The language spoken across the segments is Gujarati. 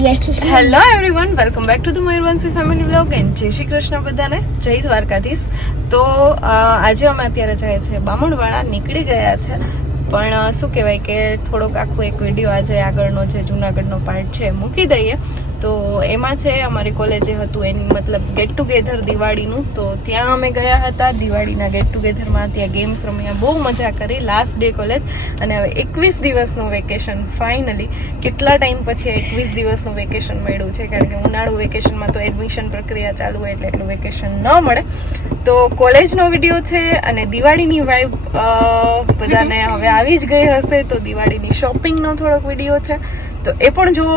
Hello everyone, welcome back to the Mayurvanshi family vlog and જય શ્રી કૃષ્ણ બધાને, જય દ્વારકાધીશ. તો આજે અમે અત્યારે જાય છે બામણવાડા, નીકળી ગયા છે. પણ શું કહેવાય કે થોડોક આખો એક વિડીયો આજે આગળનો જે જુનાગઢનો પાર્ટ છે મૂકી દઈએ. તો એમાં છે અમારી કોલેજે હતું એની મતલબ ગેટ ટુગેધર દિવાળીનું. તો ત્યાં અમે ગયા હતા દિવાળીના ગેટ ટુગેધરમાં. ત્યાં ગેમ્સ રમ્યા, બહુ મજા કરી. લાસ્ટ ડે કોલેજ અને હવે 21 દિવસનું વેકેશન ફાઇનલી. કેટલા ટાઈમ પછી 21 દિવસનું વેકેશન મળ્યું છે, કારણ કે ઉનાળુ વેકેશનમાં તો એડમિશન પ્રક્રિયા ચાલુ હોય એટલે એટલું વેકેશન ન મળે. તો કોલેજનો વિડીયો છે અને દિવાળીની વાઇબ બધાને હવે આવી જ ગઈ હશે. તો દિવાળીની શોપિંગનો થોડોક વિડીયો છે, તો એ પણ જુઓ.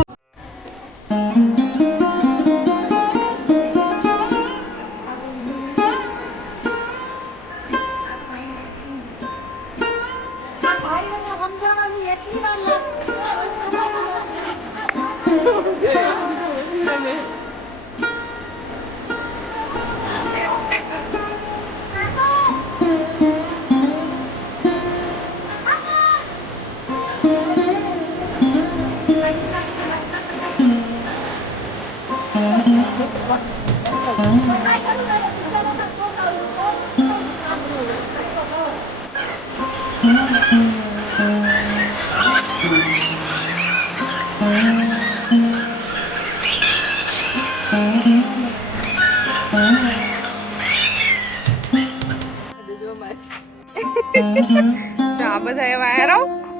આ બધા એવા હેરો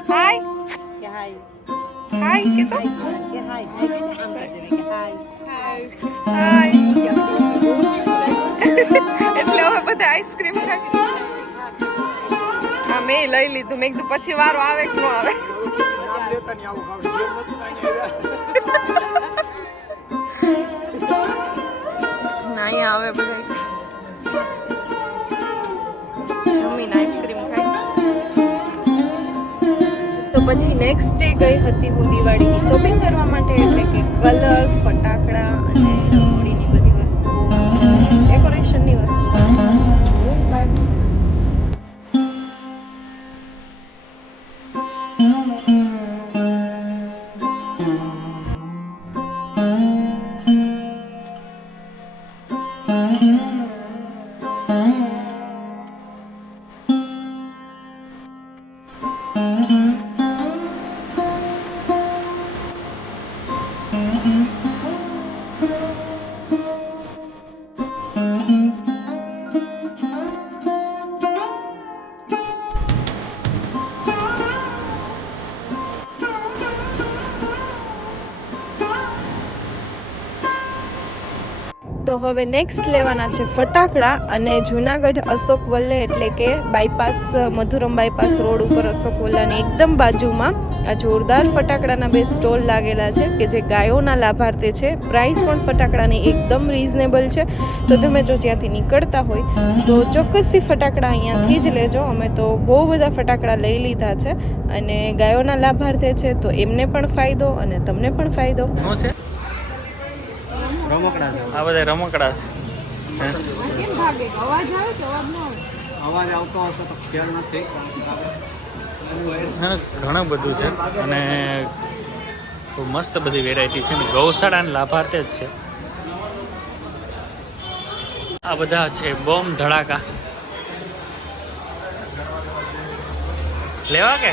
હાય હાય કે તો એટલે હવે બધા આઈસ્ક્રીમ ખાય. હા, મેં લઈ લીધું. મેં કીધું પછી વારો આવે કે ન આવે. ના, અહીંયા આવે બધા જમીન આઈસ્ક્રીમ ખાય. તો પછી નેક્સ્ટ ડે ગઈ હતી હું દિવાળીની શોપિંગ કરવા માટે, એટલે કે કલર, ફટાકડા અને રંગોળીની બધી વસ્તુઓ, ડેકોરેશનની વસ્તુઓ. તો હવે નેક્સ્ટ લેવાના છે ફટાકડા. અને જુનાગઢ અશોક વલ્લે એટલે કે બાયપાસ, મધુરમ બાયપાસ રોડ ઉપર અશોક વલ્લાની એકદમ બાજુમાં આ જોરદાર ફટાકડાના બે સ્ટોલ લાગેલા છે કે જે ગાયોના લાભાર્થે છે. પ્રાઇસ પણ ફટાકડાની એકદમ રીઝનેબલ છે. તો તમે જો જ્યાંથી નીકળતા હોય તો ચોક્કસથી ફટાકડા અહીંયાથી જ લેજો. અમે તો બહુ બધા ફટાકડા લઈ લીધા છે અને ગાયોના લાભાર્થે છે, તો એમને પણ ફાયદો અને તમને પણ ફાયદો. રમકડા છે. આ બધા રમકડા છે. અવાજ આવતો હશે તો ખ્યાલ નથી. ઘણું બધું છે અને બહુ મસ્ત બધી વેરાયટી છે. ગૌશાળાને લાભાર્થે જ છે. આ બધા છે બોમ્બ ધડાકા. લેવા કે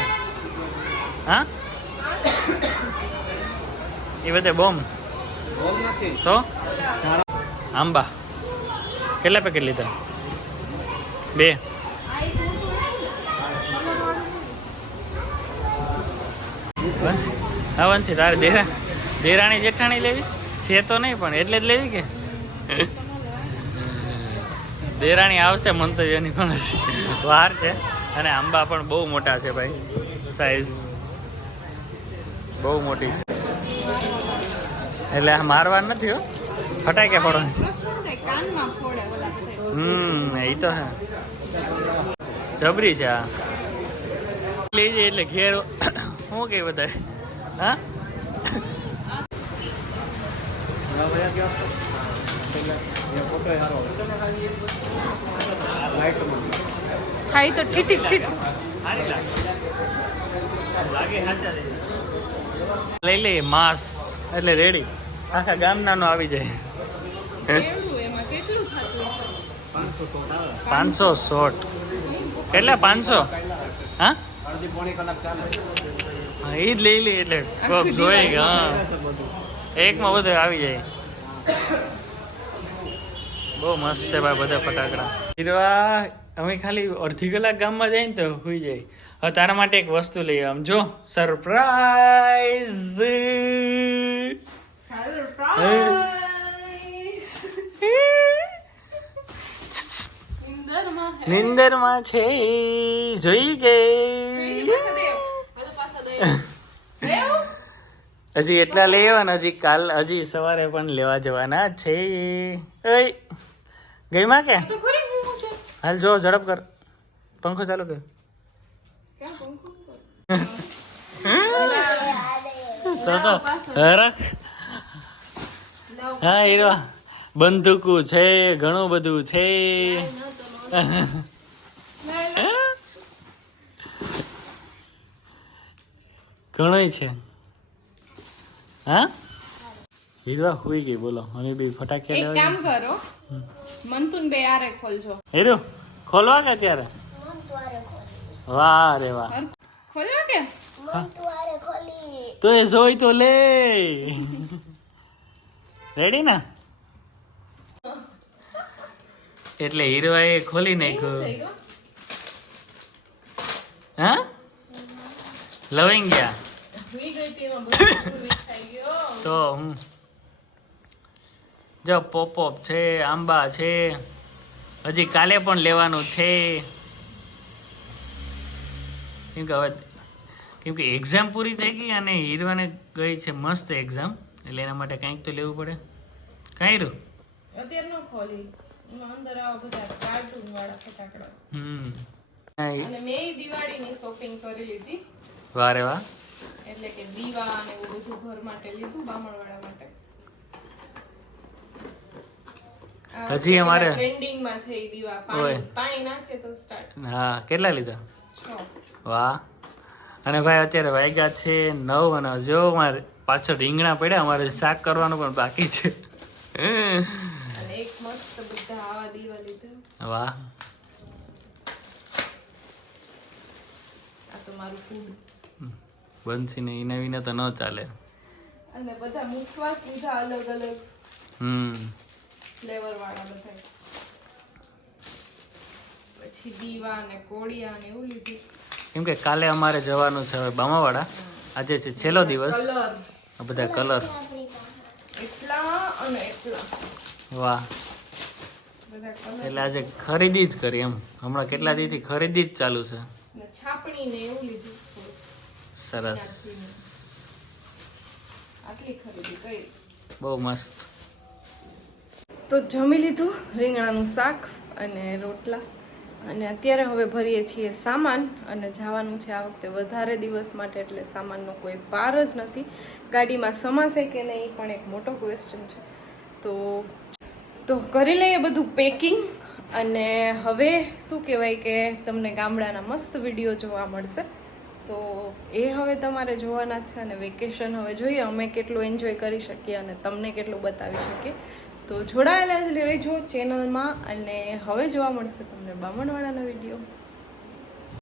હા એ બધે બોમ્બ તો આંબા કેટલા પેકેટ લીધા? 2. હા વંશી, તારે દેરાણી જેઠાણી લેવી છે તો નહીં, પણ એટલે જ લેવી કે દેરાણી આવશે મંતવ્યની પણ વાર છે. અને આંબા પણ બહુ મોટા છે ભાઈ, સાઈઝ બહુ મોટી છે. એટલે આ મારવા નથી હો, ફટાકે પડવા. એ તો હે જબરી છે. આ લઈ જાય એટલે ઘેર શું કે બધા હા હા એ તો ઠીક ઠીક લઈ લઈએ માંસ એટલે રેડી આખા ગામના નો આવી જાય. કેવડું એમાં કેટલું થતું હશે? 500 શોટ કેટલા 500? હા અડધી પોણી કલાક ચાલે. હા, ઈ જ લઈ લે એટલે કોક જોઈ હા એકમાં બધું આવી જાય. બહુ મસ્ત છે ભાઈ બધા ફટાકડા. હીરવા અમે ખાલી અડધી કલાક ગામમાં જાય ને તો સુઈ જાય. હવે તારા માટે એક વસ્તુ લઈએ આમ જો સરપ્રાઈઝ. નિંદરમાં છે જોઈ ગઈ. હજી એટલા લઈ આવવાના હજી કાલ હજી સવારે પણ લેવા જવાના છે. ઓય ગઈ માં કે હાલ જો ઝડપ કર પંખો ચાલુ કર. તો રખ. હા હીરવા બંદૂકો છે ઘણું બધું છે. ઘણું છે. હા હીરવા હુઈ ગઈ બોલો અમે બી ફટાકડા એક કામ કરો મંતુન બે આરે ખોલજો. હીરો ખોલવા કે ત્યારે વાહ રે વાહ ખોલવા કે તો એ જોઈ તો લે રેડી ને એટલે હીરવા એ ખોલી નાખ્યું. હા લવિંગ ગયા તો હું જો પોપોપ છે આંબા છે હજી કાલે પણ લેવાનું છે. કેમ કે એક્ઝામ પૂરી થઈ ગઈ અને હીરવાને ગઈ છે મસ્ત એક્ઝામ એટલે એના માટે કંઈક તો લેવું પડે. કાંઈ રહ્યું અત્યારે ન ખોલી અંદર આવા બધા કાર્ટૂન વાળા ફટાકડા અને મેં દિવાળીની શોપિંગ કરી લીધી. વાહ રે વાહ એટલે કે દીવા અને એવું બધું ઘર માટે લીધું બામણવાળા માટે. હજી અમારે ટ્રેન્ડિંગ માં છે ઈ દીવા પાણી નાખે તો સ્ટાર્ટ. હા કેટલા લીધા? 6. વાહ. અને ભાઈ અત્યારે વાગ્યા છે 9 અને જો મારે પાછળ રીંગણા પડ્યા અમારે શાક કરવાનું પણ બાકી છે. અને એક મસ્ત બધા આવા દીવા લીધા. વાહ આ તો મારું ફૂડ બંસી ને ઈને વિના તો ન ચાલે. અને બધા મુખવાસ લીધા અલગ અલગ ફ્લેવર વાળા બધા. પછી દીવા અને કોળિયા ને એવું લીધું. કેમ કે કાલે અમારે જવાનું છે હવે બામાવાડા. આજે છે છેલ્લો દિવસ. કલર આ બધા કલર એટલા અને એટલા વાહ બધા કલર એટલે આજે ખરીદી જ કરી એમ. હમણાં કેટલા દીથી ખરીદી જ ચાલુ છે. ને છાપણી ને એવું લીધું. સરસ આટલી ખરીદી કરી. બહુ મસ્ત. તો જમી લીધું રીંગણાનું શાક અને રોટલા અને અત્યારે હવે ભરીએ છીએ સામાન અને જવાનું છે આ વખતે વધારે દિવસ માટે એટલે સામાનનો કોઈ પાર જ નથી. ગાડીમાં સમાશે કે નહીં પણ એક મોટો ક્વેશ્ચન છે. તો કરી લઈએ બધું પેકિંગ અને હવે શું કહેવાય કે તમને ગામડાના મસ્ત વિડીયો જોવા મળશે. તો એ હવે તમારે જોવાના છે અને વેકેશન હવે જોઈએ અમે કેટલું એન્જોય કરી શકીએ અને તમને કેટલું બતાવી શકીએ. તો જોડાયેલા જ રહેજો ચેનલમાં અને હવે જોવા મળશે તમને બામણવાડાના વિડીયો.